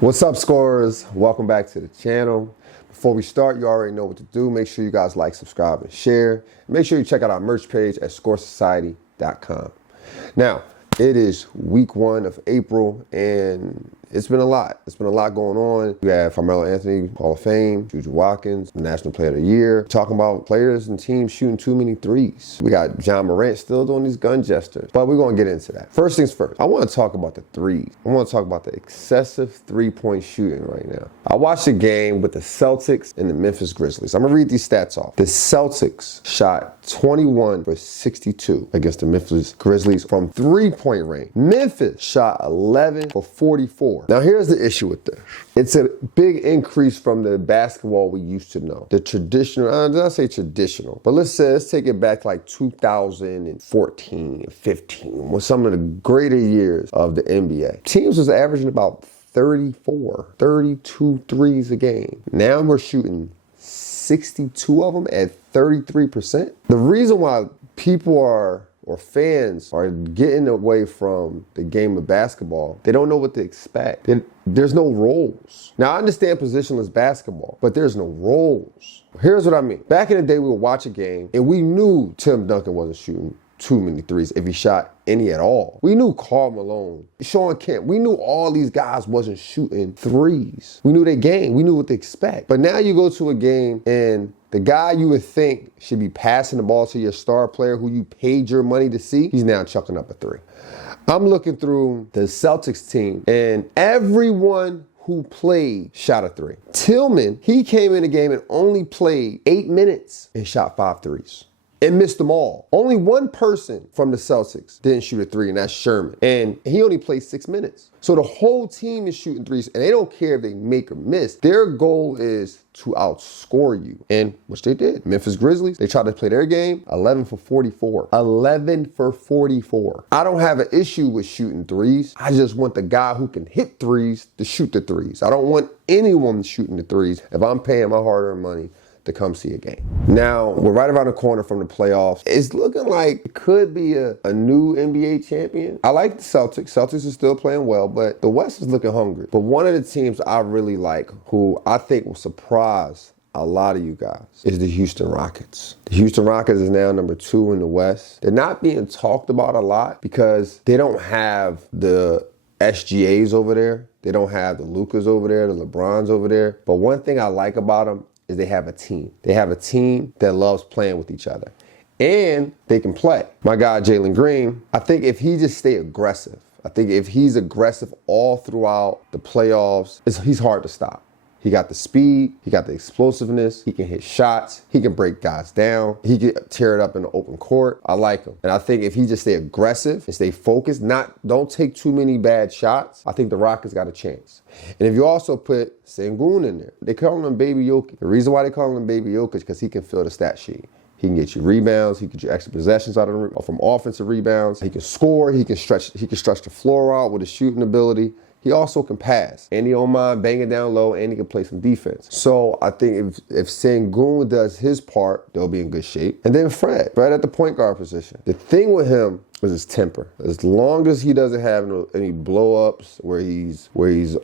What's up, scorers? Welcome back to the channel. Before we start, you already know what to do. Make sure you guys like, subscribe, and share. Make sure you check out our merch page at scoresociety.com. Now, it is week 1 of April, and it's been a lot. It's been a lot going on. We have Carmelo Anthony, Hall of Fame, JuJu Watkins, National Player of the Year. Talking about players and teams shooting too many threes. We got Ja Morant still doing these gun gestures, but we're going to get into that. First things first, I want to talk about the threes. I want to talk about the excessive three-point shooting right now. I watched a game with the Celtics and the Memphis Grizzlies. I'm going to read these stats off. The Celtics shot 21 for 62 against the Memphis Grizzlies from three-point range. Memphis shot 11 for 44. Now, here's the issue with this. It's a big increase from the basketball we used to know. The traditional, did I say traditional? But let's take it back to like 2014, 15, with some of the greater years of the NBA. Teams was averaging about 32 threes a game. Now we're shooting 62 of them at 33%. The reason why people or fans are getting away from the game of basketball, they don't know what to expect. There's no roles. Now, I understand positionless basketball, but there's no roles. Here's what I mean. Back in the day, we would watch a game, and we knew Tim Duncan wasn't shooting too many threes if he shot any at all. We knew Karl Malone, Sean Kemp, we knew all these guys wasn't shooting threes. We knew their game. We knew what to expect. But now you go to a game and the guy you would think should be passing the ball to your star player who you paid your money to see, he's now chucking up a three. I'm looking through the Celtics team and everyone who played shot a three. Tillman, he came in the game and only played 8 minutes and shot 5 threes. And missed them all. Only one person from the Celtics didn't shoot a three, and that's Sherman. And he only played 6 minutes. So the whole team is shooting threes, and they don't care if they make or miss. Their goal is to outscore you, and which they did. Memphis Grizzlies, they tried to play their game, 11 for 44. 11 for 44. I don't have an issue with shooting threes. I just want the guy who can hit threes to shoot the threes. I don't want anyone shooting the threes if I'm paying my hard-earned money to come see a game. Now, we're right around the corner from the playoffs. It's looking like it could be a new NBA champion. I like the Celtics. Celtics are still playing well, but the West is looking hungry. But one of the teams I really like, who I think will surprise a lot of you guys, is the Houston Rockets. The Houston Rockets is now number 2 in the West. They're not being talked about a lot because they don't have the SGAs over there. They don't have the Lukas over there, the LeBrons over there. But one thing I like about them is they have a team. They have a team that loves playing with each other. And they can play. My guy, Jalen Green, I think if he just stay aggressive, I think if he's aggressive all throughout the playoffs, he's hard to stop. He got the speed, he got the explosiveness, he can hit shots, he can break guys down, he can tear it up in the open court. I like him. And I think if he just stay aggressive and stay focused, don't take too many bad shots, I think the Rockets got a chance. And if you also put Sengun in there, they call him Baby Jokic. The reason why they call him Baby Jokic is because he can fill the stat sheet. He can get you rebounds. He can get you extra possessions from offensive rebounds. He can score. He can stretch the floor out with his shooting ability. He also can pass, and he don't mind banging down low, and he can play some defense. So I think if Sengun does his part, they'll be in good shape. And then Fred at the point guard position. The thing with him is his temper. As long as he doesn't have any blow-ups where he's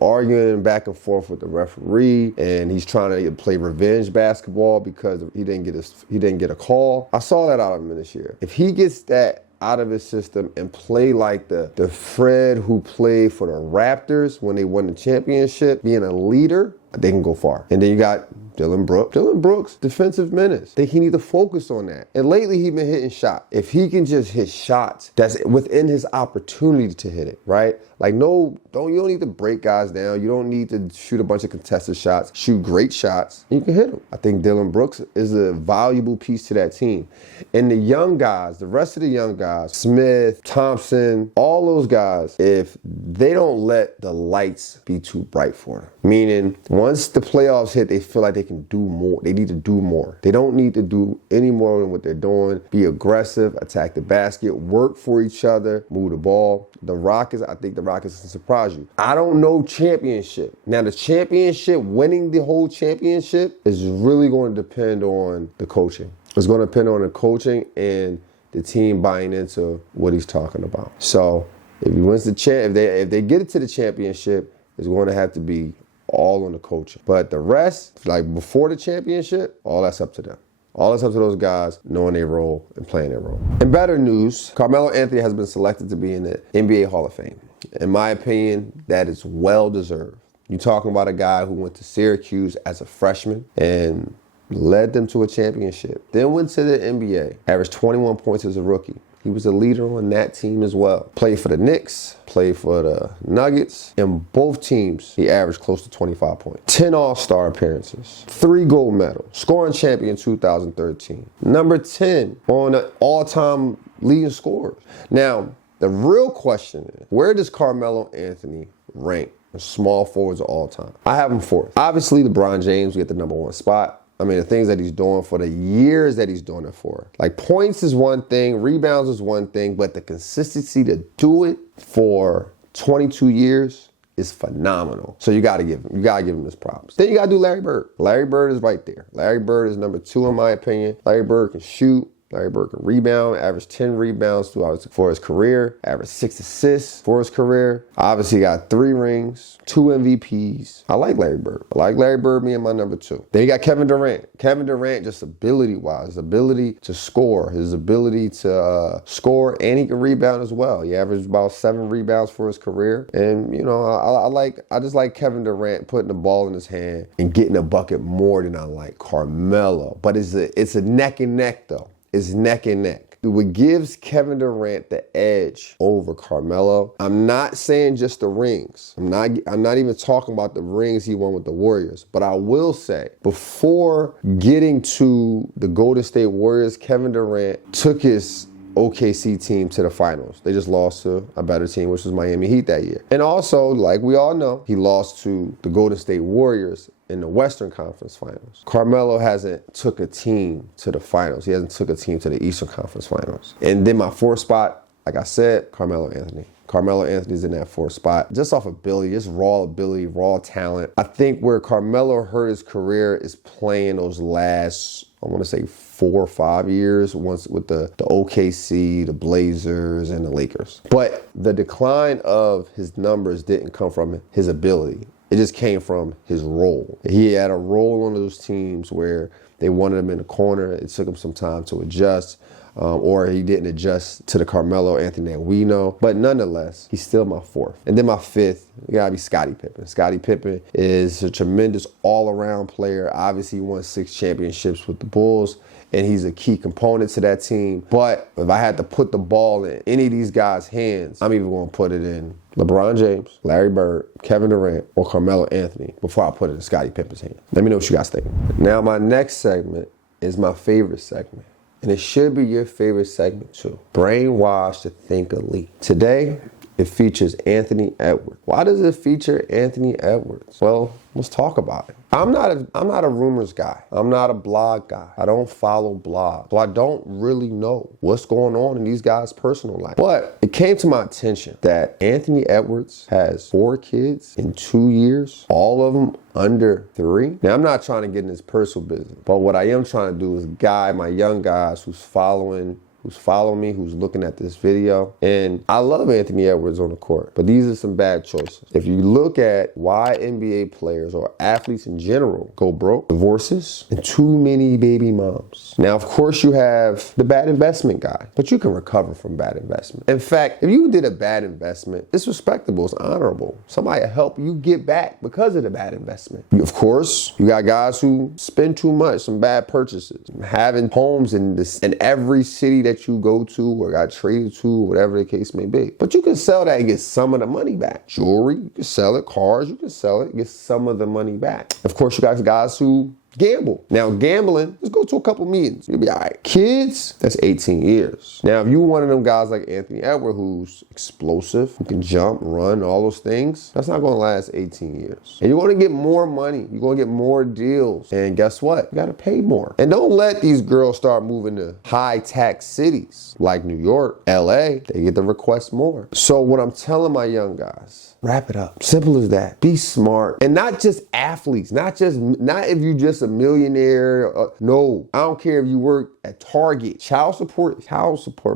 arguing back and forth with the referee and he's trying to play revenge basketball because he didn't get a call. I saw that out of him this year. If he gets that out of his system and play like the Fred who played for the Raptors when they won the championship, being a leader, they can go far. And then you got Dylan Brooks. Dylan Brooks, defensive menace. They need to focus on that. And lately, he's been hitting shots. If he can just hit shots, that's within his opportunity to hit it, right? Like, you don't need to break guys down. You don't need to shoot a bunch of contested shots. Shoot great shots, and you can hit them. I think Dylan Brooks is a valuable piece to that team. And the young guys, the rest of the young guys, Smith, Thompson, all those guys, if they don't let the lights be too bright for them, meaning once the playoffs hit, they feel like they can do more. They need to do more. They don't need to do any more than what they're doing. Be aggressive, attack the basket, work for each other, move the ball. The Rockets, I think the Rockets can surprise you. I don't know championship. Now, the championship, winning the whole championship is really going to depend on the coaching. It's going to depend on the coaching and the team buying into what he's talking about. So if he wins the if they get it to the championship, is going to have to be all on the coaching. But the rest, like before the championship, all that's up to them. All that's up to those guys knowing their role and playing their role. In better news, Carmelo Anthony has been selected to be in the NBA Hall of Fame. In my opinion, that is well deserved. You're talking about a guy who went to Syracuse as a freshman and led them to a championship. Then went to the NBA, averaged 21 points as a rookie. He was a leader on that team as well. Played for the Knicks, played for the Nuggets. In both teams, he averaged close to 25 points. 10 All-Star appearances, 3 gold medals, scoring champion 2013. Number 10 on the all-time leading scorers. Now, the real question is, where does Carmelo Anthony rank in small forwards of all time? I have him fourth. Obviously, LeBron James get the number 1 spot. I mean, the things that he's doing for the years that he's doing it for. Like, points is one thing, rebounds is one thing, but the consistency to do it for 22 years is phenomenal. So you gotta give him his props. Then you gotta do Larry Bird. Larry Bird is right there. Larry Bird is number 2 in my opinion. Larry Bird can shoot. Larry Bird can rebound, averaged 10 rebounds for his career, averaged 6 assists for his career. Obviously got 3 rings, 2 MVPs. I like Larry Bird. I like Larry Bird being my number 2. Then you got Kevin Durant. Kevin Durant, just ability-wise, his ability to score, his ability to score, and he can rebound as well. He averaged about 7 rebounds for his career. And, you know, I just like Kevin Durant putting the ball in his hand and getting a bucket more than I like Carmelo. But it's a neck and neck, though. It's neck and neck. What gives Kevin Durant the edge over Carmelo, I'm not saying just the rings. I'm not even talking about the rings he won with the Warriors. But I will say, before getting to the Golden State Warriors, Kevin Durant took his OKC team to the finals. They just lost to a better team, which was Miami Heat that year. And also, like we all know, he lost to the Golden State Warriors in the Western Conference Finals. Carmelo hasn't took a team to the finals. He hasn't took a team to the Eastern Conference Finals. And then my 4th spot, like I said, Carmelo Anthony. Carmelo Anthony's in that 4th spot. Just off ability, just raw ability, raw talent. I think where Carmelo hurt his career is playing those last, I want to say 4 or 5 years, once with the OKC, the Blazers, and the Lakers. But the decline of his numbers didn't come from his ability. It just came from his role. He had a role on those teams where they wanted him in the corner. It took him some time to adjust, or he didn't adjust to the Carmelo Anthony that we know. But nonetheless, he's still my 4th. And then my 5th, it gotta be Scottie Pippen. Scottie Pippen is a tremendous all-around player. Obviously, he won 6 championships with the Bulls, and he's a key component to that team. But if I had to put the ball in any of these guys' hands, I'm even gonna put it in LeBron James, Larry Bird, Kevin Durant, or Carmelo Anthony before I put it in Scottie Pippen's hand. Let me know what you guys think. Now, my next segment is my favorite segment. And it should be your favorite segment too. Brainwash to Think Elite. Today, it features Anthony Edwards. Why does it feature Anthony Edwards? Well, let's talk about it. I'm not a rumors guy. I'm not a blog guy. I don't follow blogs. So I don't really know what's going on in these guys' personal life. But it came to my attention that Anthony Edwards has 4 kids in 2 years, all of them under 3. Now, I'm not trying to get in his personal business, but what I am trying to do is guide my young guys who's following me, who's looking at this video. And I love Anthony Edwards on the court, but these are some bad choices. If you look at why NBA players or athletes in general go broke, divorces and too many baby moms. Now, of course, you have the bad investment guy, but you can recover from bad investment. In fact, if you did a bad investment, it's respectable, it's honorable. Somebody will help you get back because of the bad investment. Of course, you got guys who spend too much, some bad purchases, having homes in every city that you go to or got traded to, whatever the case may be. But you can sell that and get some of the money back. Jewelry, you can sell it. Cars, you can sell it, get some of the money back. Of course, you got guys who gamble. Now, gambling, let's go to a couple meetings. You'll be all right. Kids, that's 18 years. Now, if you're one of them guys like Anthony Edwards, who's explosive, who can jump, run, all those things, that's not going to last 18 years. And you're going to get more money. You're going to get more deals. And guess what? You got to pay more. And don't let these girls start moving to high-tax cities like New York, LA. They get to request more. So what I'm telling my young guys, wrap it up. Simple as that. Be smart. And not just athletes, not if you just a millionaire. No, I don't care if you work at Target. Child support,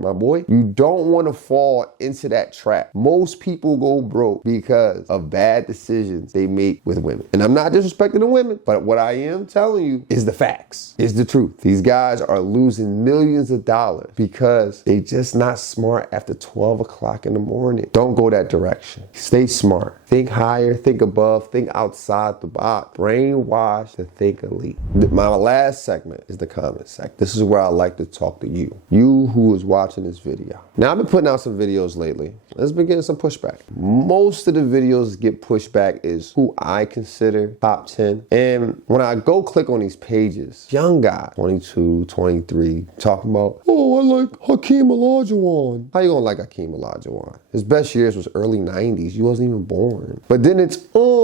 my boy. You don't want to fall into that trap. Most people go broke because of bad decisions they make with women. And I'm not disrespecting the women, but what I am telling you is the facts, is the truth. These guys are losing millions of dollars because they just not smart after 12 o'clock in the morning. Don't go that direction. Stay smart. Think higher, think above, think outside the box. Brainwash to think elite. My last segment is the comment section. This is where I like to talk to you. You who is watching this video. Now, I've been putting out some videos lately. Let's been getting some pushback. Most of the videos get pushback is who I consider top 10. And when I go click on these pages, young guy, 22, 23, talking about, oh, I like Hakeem Olajuwon. How you gonna like Hakeem Olajuwon? His best years was early 90s. You wasn't even born. But then it's, oh,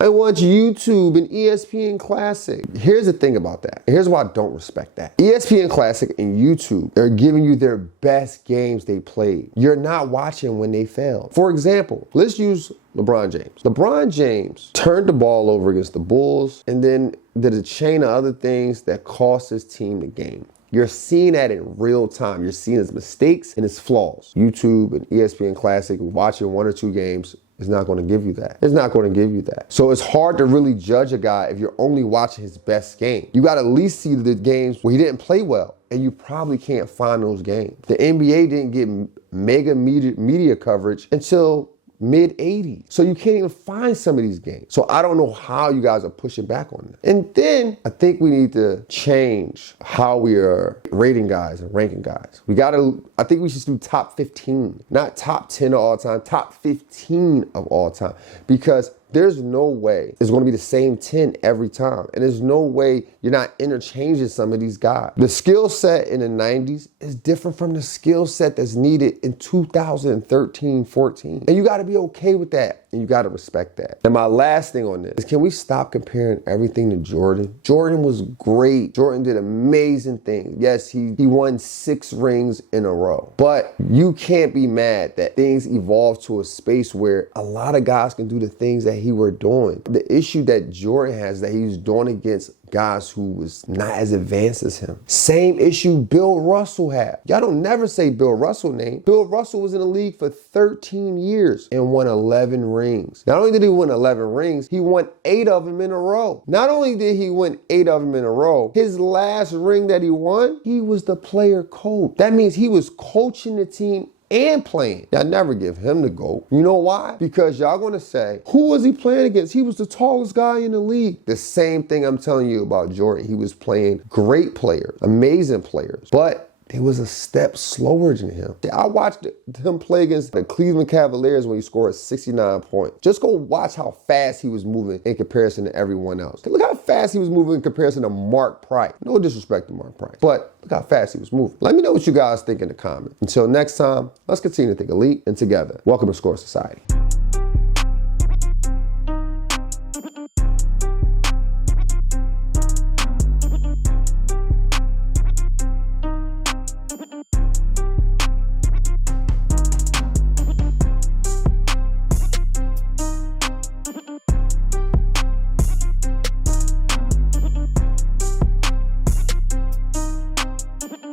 I watch YouTube and ESPN Classic. Here's the thing about that. Here's why I don't respect that. ESPN Classic and YouTube are giving you their best games they played. You're not watching when they fail. For example, let's use LeBron James. LeBron James turned the ball over against the Bulls and then did a chain of other things that cost his team the game. You're seeing that in real time. You're seeing his mistakes and his flaws. YouTube and ESPN Classic, watching one or two games, is not going to give you that. It's not going to give you that. So it's hard to really judge a guy if you're only watching his best game. You got to at least see the games where he didn't play well, and you probably can't find those games. The NBA didn't get mega media coverage until mid-80s. So you can't even find some of these games. So I don't know how you guys are pushing back on that. And then I think we need to change how we are rating guys and ranking guys. I think we should do top 15, not top 10 of all time, top 15 of all time, because there's no way it's going to be the same 10 every time. And there's no way you're not interchanging some of these guys. The skill set in the 90s is different from the skill set that's needed in 2013, 14. And you got to be okay with that. And you got to respect that. And my last thing on this is, can we stop comparing everything to Jordan? Jordan was great. Jordan did amazing things. Yes, he won 6 rings in a row. But you can't be mad that things evolved to a space where a lot of guys can do the things that he were doing. The issue that Jordan has that he's doing against guys who was not as advanced as him. Same issue Bill Russell had. Y'all don't never say Bill Russell's name. Bill Russell was in the league for 13 years and won 11 rings. Not only did he win 11 rings, he won 8 of them in a row. Not only did he win 8 of them in a row, his last ring that he won, he was the player coach. That means he was coaching the team and playing. Y'all never give him the GOAT. You know why? Because y'all gonna say, who was he playing against? He was the tallest guy in the league. The same thing I'm telling you about Jordan. He was playing great players, amazing players, but he was a step slower than him. I watched him play against the Cleveland Cavaliers when he scored 69 points. Just go watch how fast he was moving in comparison to everyone else. Look how fast he was moving in comparison to Mark Price. No disrespect to Mark Price, but look how fast he was moving. Let me know what you guys think in the comments. Until next time, let's continue to think elite and together. Welcome to Score Society.